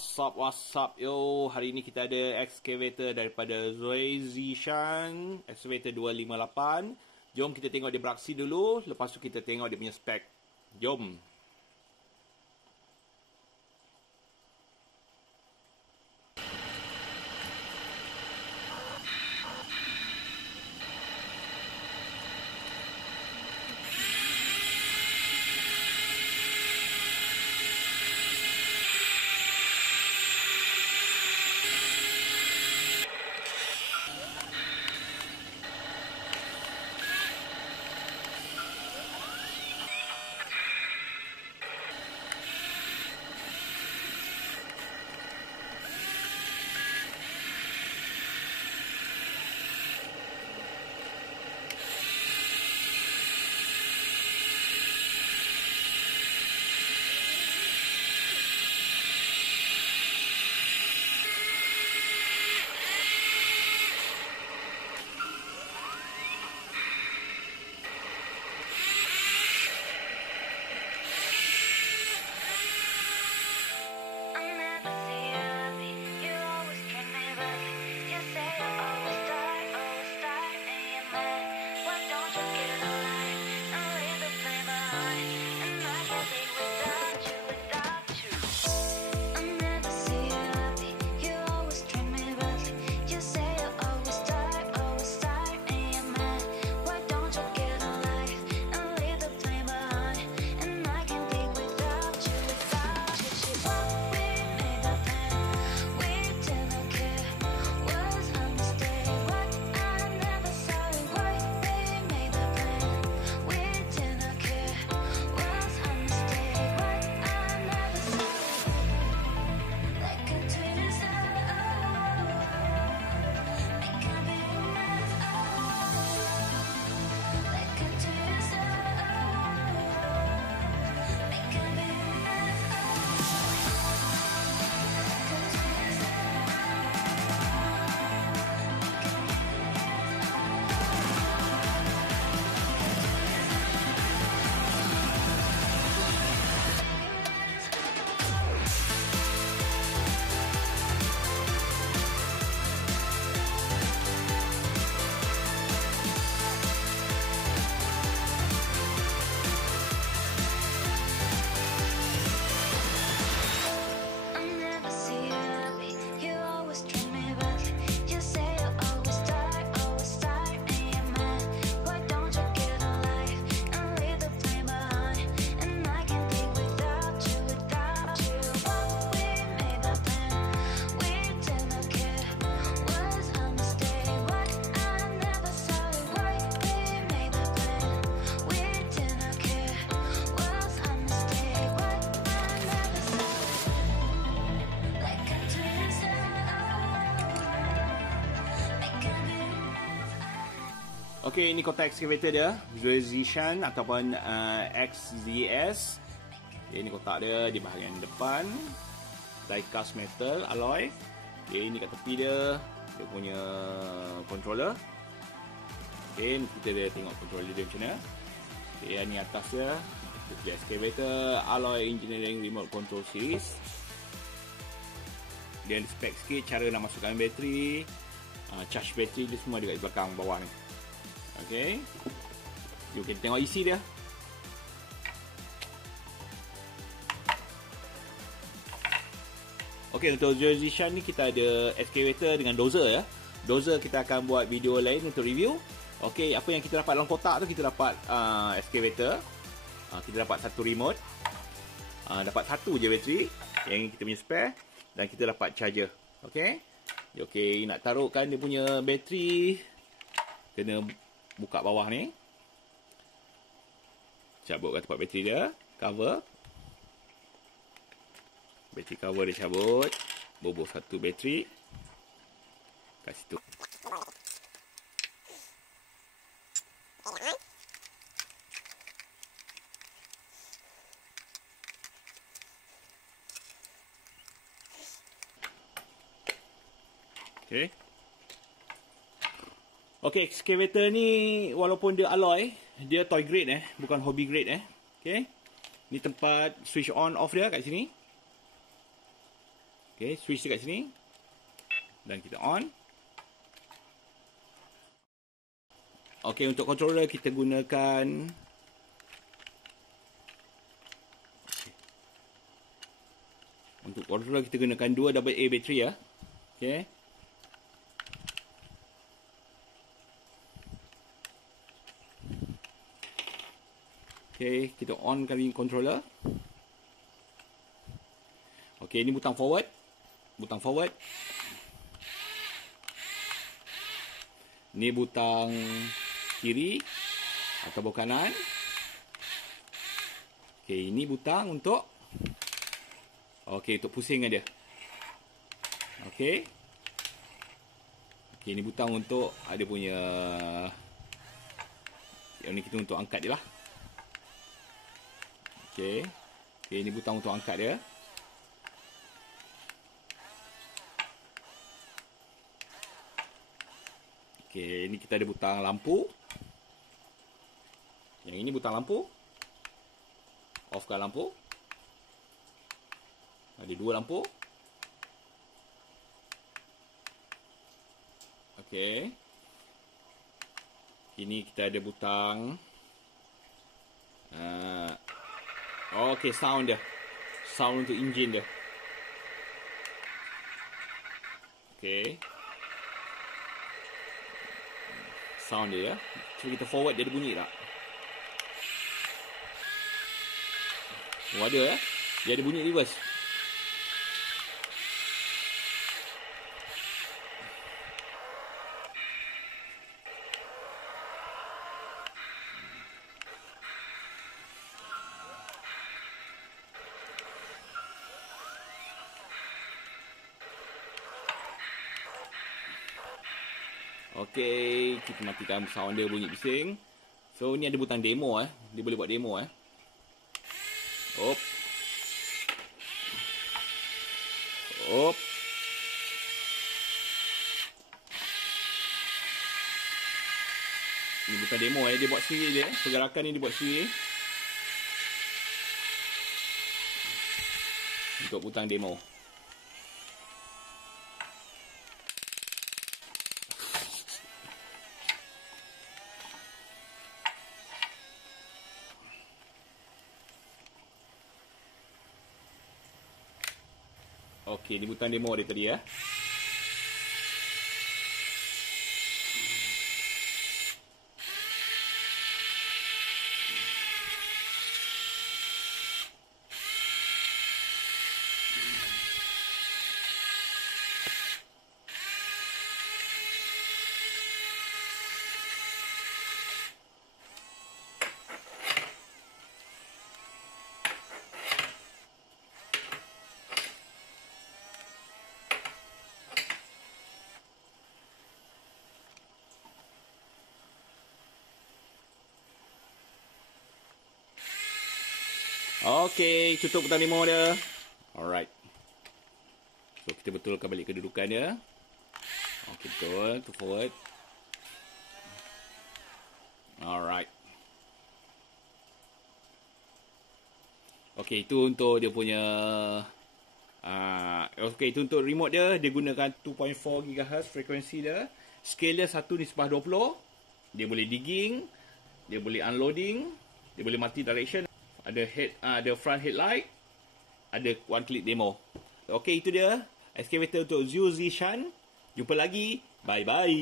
What's up yo. Hari ni kita ada excavator daripada Zishan, excavator 258. Jom kita tengok dia beraksi dulu, lepas tu kita tengok dia punya spek. Jom. Okey, ini kotak excavator dia, Zishan ataupun XZS. Okay, ini kotak dia di bahagian depan, die cast metal alloy. Okay, ini kat tepi dia punya controller. Okay, kita tengok controller dia macam mana. Okay, ini atas dia, excavator alloy engineering remote control series. Dan spek sikit cara nak masukkan bateri, charge bateri dia semua dekat belakang bawah ni. Okay, jom kita tengok isi dia. Okay, untuk Zishan ni kita ada excavator dengan dozer ya. Dozer kita akan buat video lain untuk review. Okay, apa yang kita dapat dalam kotak tu, kita dapat excavator, kita dapat satu remote, dapat satu je bateri, yang kita punya spare, dan kita dapat charger. Okay, okay, nak taruhkan dia punya bateri, kena buka bawah ni, cabut kat tempat bateri dia, cover, bateri cover dia cabut, bubuh satu bateri kat situ. Okay. Okay, excavator ni walaupun dia alloy, dia toy grade bukan hobby grade Okay. Ni tempat switch on off dia kat sini. Okay, switch dekat sini. Dan kita on. Okay, untuk controller kita gunakan untuk controller kita gunakan 2 AA bateri ya. Okay. Okay, kita on kali controller. Okay, ini butang forward. Butang forward. Ini butang kiri atau kanan. Okay, ini butang untuk untuk pusing dia. Okay. Okay, ini butang untuk ada punya. Yang ni kita untuk angkat dia lah. Okay. Okay, ini butang untuk angkat dia. Okay, ini kita ada butang lampu. Yang ini butang lampu. Offkan lampu. Ada 2 lampu. Okay. Ini kita ada butang. Okay, sound dia. Sound untuk enjin dia. Okay. Sound dia ya. Cuba kita forward, dia ada bunyi tak? Oh, ada ya. Dia ada bunyi reverse. Okey, kita matikan sound dia bunyi bising. So ni ada butang demo Dia boleh buat demo Op. Op. Ni butang demo dia buat sendiri dia. Pergerakan ni dia buat sendiri. Untuk butang demo. Okey, ni butang demo dia tadi ya. Okey, tutup butang demo dia. Alright. So, kita betulkan balik kedudukan dia. Okey, betul. To forward. Alright. Okey, itu untuk dia punya... Okey, itu untuk remote dia. Dia gunakan 2.4 GHz frekuensi dia. Scale dia 1:20. Dia boleh digging. Dia boleh unloading. Dia boleh multi direction. Ada front headlight. Ada one click demo. Okey, itu dia excavator untuk Zhu Zishan. Jumpa lagi. Bye bye.